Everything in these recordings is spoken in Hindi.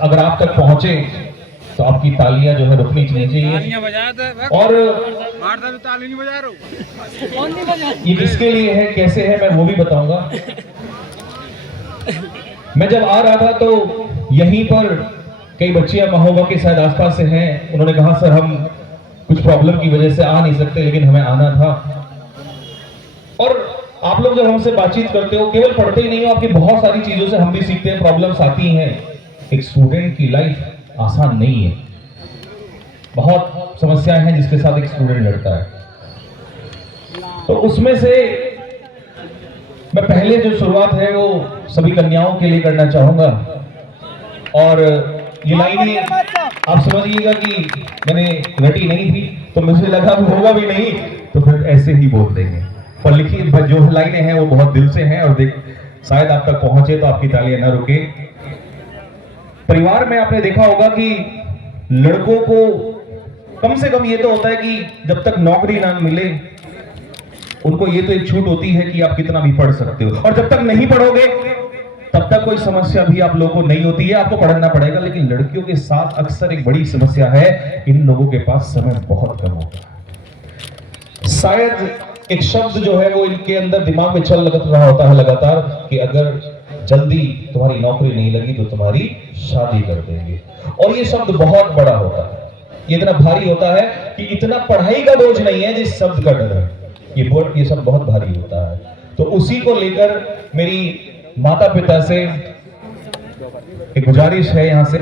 अगर आप तक पहुंचे तो आपकी तालियां जो है रुकनी चाहिए। और ये किसके लिए है, कैसे है, मैं वो भी बताऊंगा। मैं जब आ रहा था तो यहीं पर कई बच्चियां महोबा के शायद आसपास से हैं, उन्होंने कहा सर हम कुछ प्रॉब्लम की वजह से आ नहीं सकते, लेकिन हमें आना था। और आप लोग जब हमसे बातचीत करते हो, केवल पढ़ते ही नहीं हो, आपकी बहुत सारी चीजों से हम भी सीखते हैं, प्रॉब्लम्स आती हैं। एक स्टूडेंट की लाइफ आसान नहीं है, बहुत समस्याएं हैं जिसके साथ एक स्टूडेंट लड़ता है। तो उसमें से मैं पहले जो शुरुआत है वो सभी कन्याओं के लिए करना चाहूंगा। और ये लाइनें आप समझिएगा कि मैंने रटी नहीं थी, तो मुझे लगा होगा भी नहीं, तो फिर ऐसे ही बोल देंगे। पर लिखिए जो लाइनें हैं वो बहुत दिल से हैं, और देख शायद आप तक पहुंचे तो आपकी तालियां ना रुके। परिवार में आपने देखा होगा कि लड़कों को कम से कम ये तो होता है कि जब तक नौकरी ना मिले उनको ये तो एक छूट होती है कि आप कितना भी पढ़ सकते हो, और जब तक नहीं पढ़ोगे तब तक कोई समस्या भी आप लोगों को नहीं होती है, आपको पढ़ना पड़ेगा। लेकिन लड़कियों के साथ अक्सर एक बड़ी समस्या है, इन लोगों के पास समय बहुत कम होता है। शायद एक शब्द जो है वो इनके अंदर दिमाग में चल रहा होता है लगातार कि अगर जल्दी तुम्हारी नौकरी नहीं लगी तो तुम्हारी शादी कर देंगे। और ये शब्द बहुत बड़ा होता है, ये इतना भारी होता है कि इतना पढ़ाई का बोझ नहीं है जिस शब्द का डर है, ये शब्द बहुत भारी होता है। तो उसी को लेकर मेरी माता पिता से एक गुजारिश है यहां से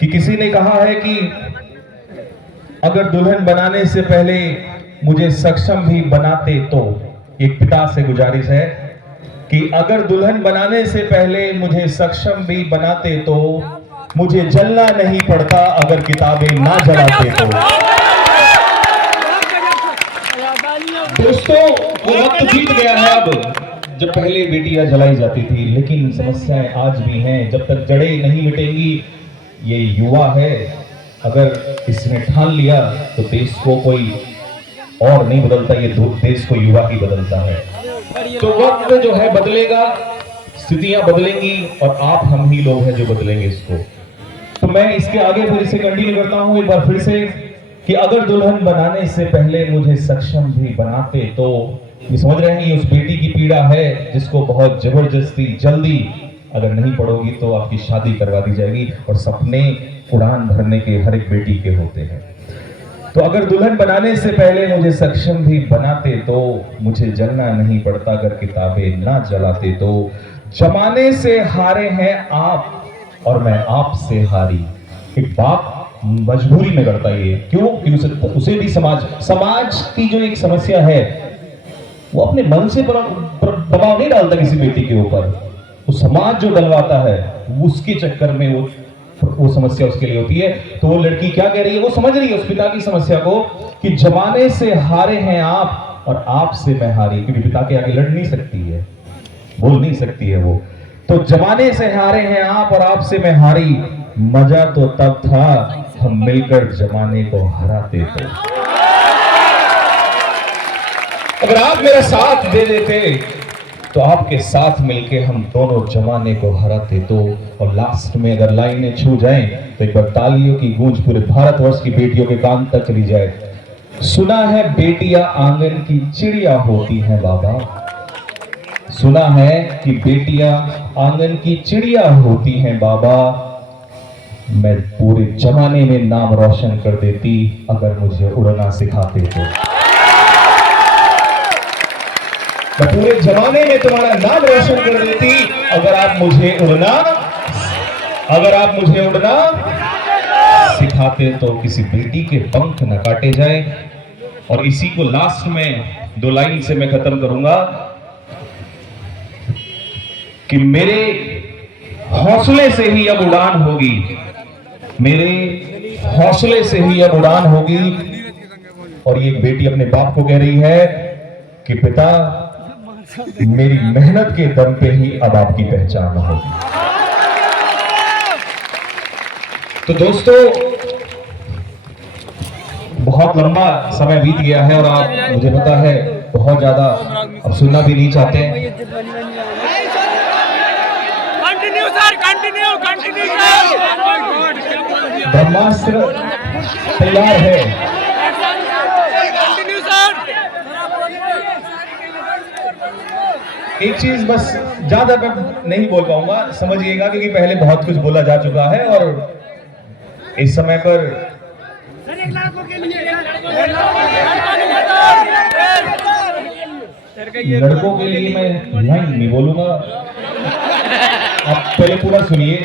कि किसी ने कहा है कि अगर दुल्हन बनाने से पहले मुझे सक्षम भी बनाते तो, एक पिता से गुजारिश है कि अगर दुल्हन बनाने से पहले मुझे सक्षम भी बनाते तो मुझे जलना नहीं पड़ता अगर किताबें ना जलाते तो। दोस्तों वो वक्त बीत गया है अब जब पहले बेटियां जलाई जाती थी, लेकिन समस्याएं आज भी हैं। जब तक जड़ें नहीं मिटेंगी, ये युवा है, अगर इसने ठान लिया तो देश को कोई और नहीं बदलता, ये देश को युवा ही बदलता है। तो वक्त जो है बदलेगा, स्थितियां बदलेंगी, और आप हम ही लोग हैं जो बदलेंगे इसको। तो मैं इसके आगे फिर इसे कंटिन्यू करता हूं एक बार फिर से कि अगर दुल्हन बनाने से पहले मुझे सक्षम भी बनाते तो। ये समझ रहे हैं, ये उस बेटी की पीड़ा है जिसको बहुत जबरदस्ती जल्दी अगर नहीं पढ़ोगी तो आपकी शादी करवा दी जाएगी, और सपने उड़ान भरने के हर एक बेटी के होते हैं। तो अगर दुल्हन बनाने से पहले मुझे सक्षम भी बनाते तो मुझे जलना नहीं पड़ता अगर किताबें ना जलाते तो। जमाने से हारे हैं आप और मैं आपसे हारी। एक बाप मजबूरी में करता है ये, क्यों कि उसे भी समाज की जो एक समस्या है वो अपने मन से दबाव नहीं डालता किसी बेटी के ऊपर, वो समाज जो डलवाता है उसके चक्कर में वो समस्या उसके लिए होती है। तो वो लड़की क्या कह रही है, वो समझ रही है उस पिता की समस्या को कि जमाने से हारे हैं आप और आपसे मैं हारी, क्योंकि पिता के आगे लड़ नहीं सकती है, बोल नहीं सकती है वो। तो जमाने से हारे हैं आप और आपसे मैं हारी, मजा तो तब था हम मिलकर जमाने को हराते थे। अगर आप मेरा साथ दे देते तो आपके साथ मिलके हम दोनों जमाने को हराते तो। और लास्ट में अगर लाइनें छू जाएं तो एक बार तालियों की गूंज पूरे भारतवर्ष की बेटियों के कान तक चली जाए। सुना है बेटियां आंगन की चिड़िया होती हैं बाबा, सुना है कि बेटियां आंगन की चिड़िया होती हैं बाबा। मैं पूरे जमाने में नाम रोशन कर देती अगर मुझे उड़ना सिखाते तो। मैं पूरे जमाने में तुम्हारा नाम रोशन कर देती अगर आप मुझे उड़ना सिखाते तो। किसी बेटी के पंख न काटे जाए। और इसी को लास्ट में दो लाइन से मैं खत्म करूंगा कि मेरे हौसले से ही अब उड़ान होगी, मेरे हौसले से ही अब उड़ान होगी। और ये बेटी अपने बाप को कह रही है कि पिता मेरी मेहनत के दम पे ही अब आपकी पहचान होगी। तो दोस्तों बहुत लंबा समय बीत गया है और आप, मुझे पता है, बहुत ज्यादा अब सुनना भी नहीं चाहते। Continue sir, continue. ब्रह्मास्त्र तैयार है। एक चीज बस ज्यादा मैं नहीं बोल पाऊंगा, समझिएगा, क्योंकि पहले बहुत कुछ बोला जा चुका है और इस समय पर लड़कों के लिए मैं लाइन नहीं बोलूंगा, आप पहले पूरा सुनिए।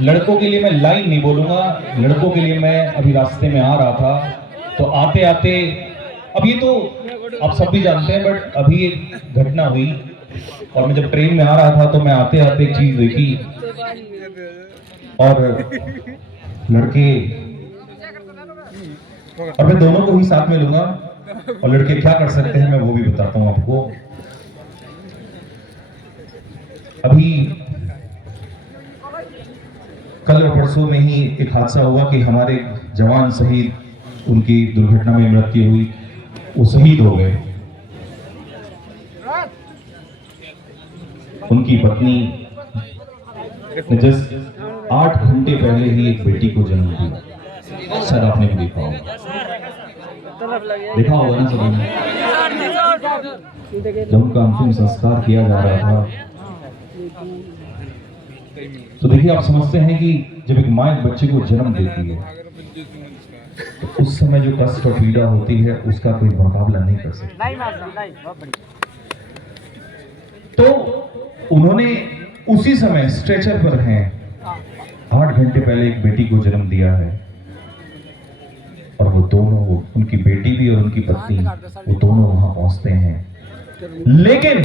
लड़कों के लिए मैं लाइन नहीं बोलूंगा, लड़कों के लिए मैं अभी रास्ते में आ रहा था, तो आते आते, अब ये तो आप सब भी जानते हैं, बट अभी एक घटना हुई और मैं जब ट्रेन में आ रहा था तो मैं आते आते एक चीज देखी और लड़के, और मैं दोनों को ही साथ में लूंगा, और लड़के क्या कर सकते हैं मैं वो भी बताता हूं आपको। अभी कल और परसों में ही एक हादसा हुआ कि हमारे जवान शहीद, उनकी दुर्घटना में मृत्यु हुई, वो शहीद हो गए। उनकी पत्नी ने जस्ट 8 घंटे पहले ही एक बेटी को जन्म दिया। शायद आपने भी देखा होगा, देखा होगा ना सभी। जब उनका अंतिम संस्कार किया जा रहा था तो देखिए, आप समझते हैं कि जब एक माँ एक बच्चे को जन्म देती है तो उस समय जो कष्ट और पीड़ा होती है उसका कोई मुकाबला नहीं कर सकता। तो उन्होंने उसी समय स्ट्रेचर पर हैं, 8 घंटे पहले एक बेटी को जन्म दिया है, और वो दोनों, उनकी बेटी भी और उनकी पत्नी, वो दोनों वहां पहुंचते हैं। लेकिन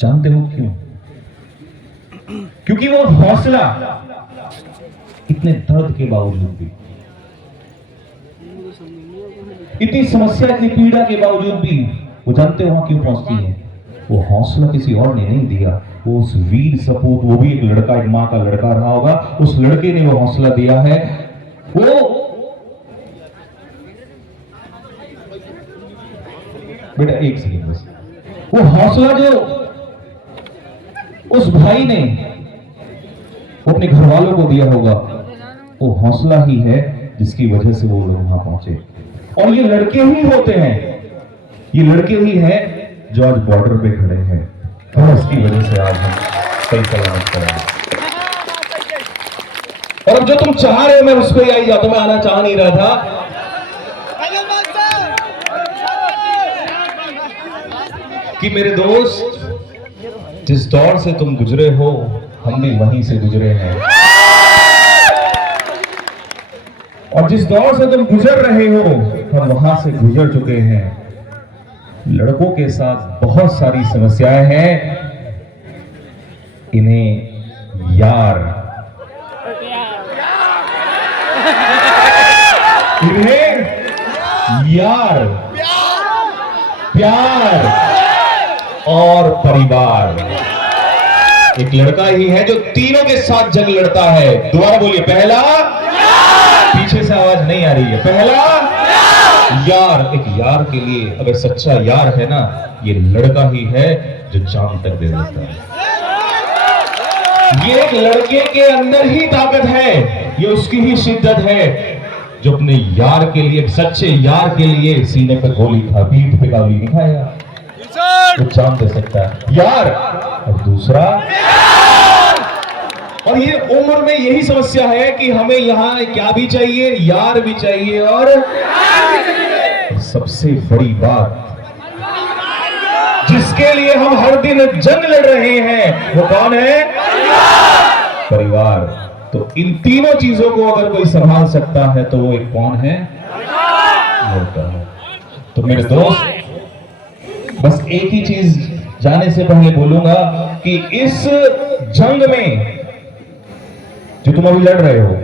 जानते हो क्यों? क्योंकि वो हौसला, इतने दर्द के बावजूद भी, इतनी समस्या, इतनी पीड़ा के बावजूद भी, वो जानते हो वहां क्यों पहुंचती है? वो हौसला किसी और ने नहीं दिया, वो उस वीर सपूत, वो भी एक लड़का, एक माँ का लड़का रहा होगा, उस लड़के ने वो हौसला दिया है। वो बेटा एक सेकंड बस, वो हौसला जो उस भाई ने वो अपने घर वालों को दिया होगा, वो हौसला ही है जिसकी वजह से वो लोग वहां पहुंचे। और ये लड़के ही होते हैं, ये लड़के ही हैं जो आज बॉर्डर पे खड़े हैं, और इसकी वजह से आज हम सही सलामत खड़े हैं। और अब जो तुम चाह रहे हो मैं उस पर ही आई जाता हूं, मैं आना चाह नहीं रहा था। कि मेरे दोस्त, जिस दौर से तुम गुजरे हो हम भी वहीं से गुजरे हैं, और जिस दौर से तुम गुजर रहे हो हम वहां से गुजर चुके हैं। लड़कों के साथ बहुत सारी समस्याएं हैं, इन्हें यार, प्यार और परिवार, एक लड़का ही है जो तीनों के साथ जंग लड़ता है। दोबारा बोलिए, पहला, पीछे से आवाज नहीं आ रही है, पहला यार। एक यार के लिए अगर सच्चा यार है ना, ये लड़का ही है जो जान तक दे देता है। ये एक लड़के के अंदर ही ताकत है, ये उसकी ही शिद्दत है जो अपने यार के लिए, एक सच्चे यार के लिए सीने पर गोली खा, पीठ पे गोली नहीं खाएगा, वो जान दे सकता है यार। और दूसरा, और ये उम्र में यही समस्या है कि हमें यहाँ क्या भी चाहिए, यार भी चाहिए, और सबसे बड़ी बात जिसके लिए हम हर दिन जंग लड़ रहे हैं वो कौन है? परिवार। तो इन तीनों चीजों को अगर कोई संभाल सकता है तो वो एक कौन है? लड़का है। तो मेरे दोस्त, बस एक ही चीज जाने से पहले बोलूंगा कि इस जंग में जो तुम अभी लड़ रहे हो,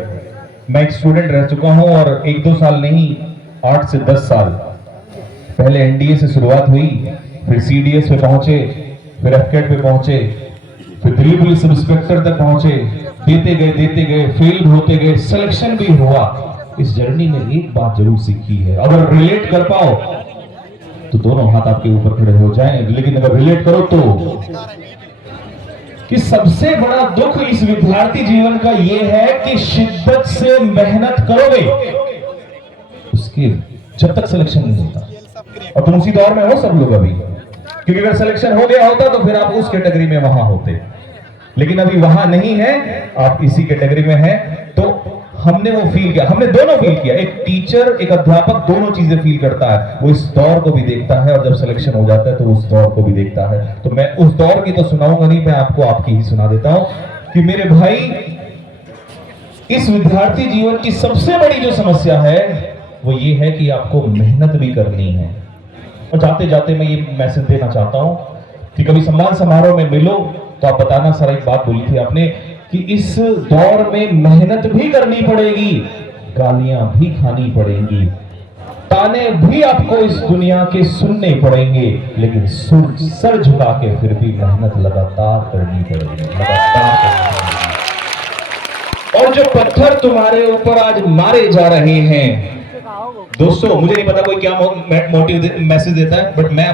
मैं एक स्टूडेंट रह चुका हूं और 1-2 साल नहीं, 8 से 10 साल पहले एनडीए से शुरुआत हुई, फिर सीडीएस पे पहुंचे, फिर एफकेट पे पहुंचे, फिर दिल्ली पुलिस सब इंस्पेक्टर तक पहुंचे, देते गए, फेल होते गए, सिलेक्शन भी हुआ। इस जर्नी में एक बात जरूर सीखी है, अगर रिलेट कर पाओ तो दोनों हाथ आपके ऊपर खड़े हो जाएं, लेकिन अगर रिलेट करो तो कि सबसे बड़ा दुख इस विद्यार्थी जीवन का यह है कि शिद्दत से मेहनत करोगे, उसके जब तक सिलेक्शन नहीं होता, और तुम उसी दौर में हो सब लोग अभी, क्योंकि अगर सिलेक्शन हो गया होता तो फिर आप उस कैटेगरी में वहां होते, लेकिन अभी वहां नहीं है, आप इसी कैटेगरी में हैं। तो हमने वो फील किया, हमने दोनों फील किया, एक टीचर एक अध्यापक दोनों चीजें फील करता है, वो इस दौर को भी देखता है और जब सिलेक्शन हो जाता है तो उस दौर को भी देखता है। तो मैं उस दौर की तो सुनाऊंगा नहीं, मैं आपको आपकी ही सुना देता हूं कि मेरे भाई, इस विद्यार्थी जीवन की सबसे बड़ी जो समस्या है वो ये है कि आपको मेहनत भी करनी है। और जाते जाते मैं ये मैसेज देना चाहता हूं कि कभी सम्मान समारोह में मिलो तो आप बताना, सर एक बात बोली थी आपने कि इस दौर में मेहनत भी करनी पड़ेगी, गालियां भी खानी पड़ेंगी, ताने भी आपको इस दुनिया के सुनने पड़ेंगे, लेकिन सर झुका के फिर भी मेहनत लगातार करनी पड़ेगी, लगातार करनी पड़ेगी। और जो पत्थर तुम्हारे ऊपर आज मारे जा रहे हैं दोस्तों, मुझे नहीं पता कोई क्या मोटिव मैसेज देता है, बट मैं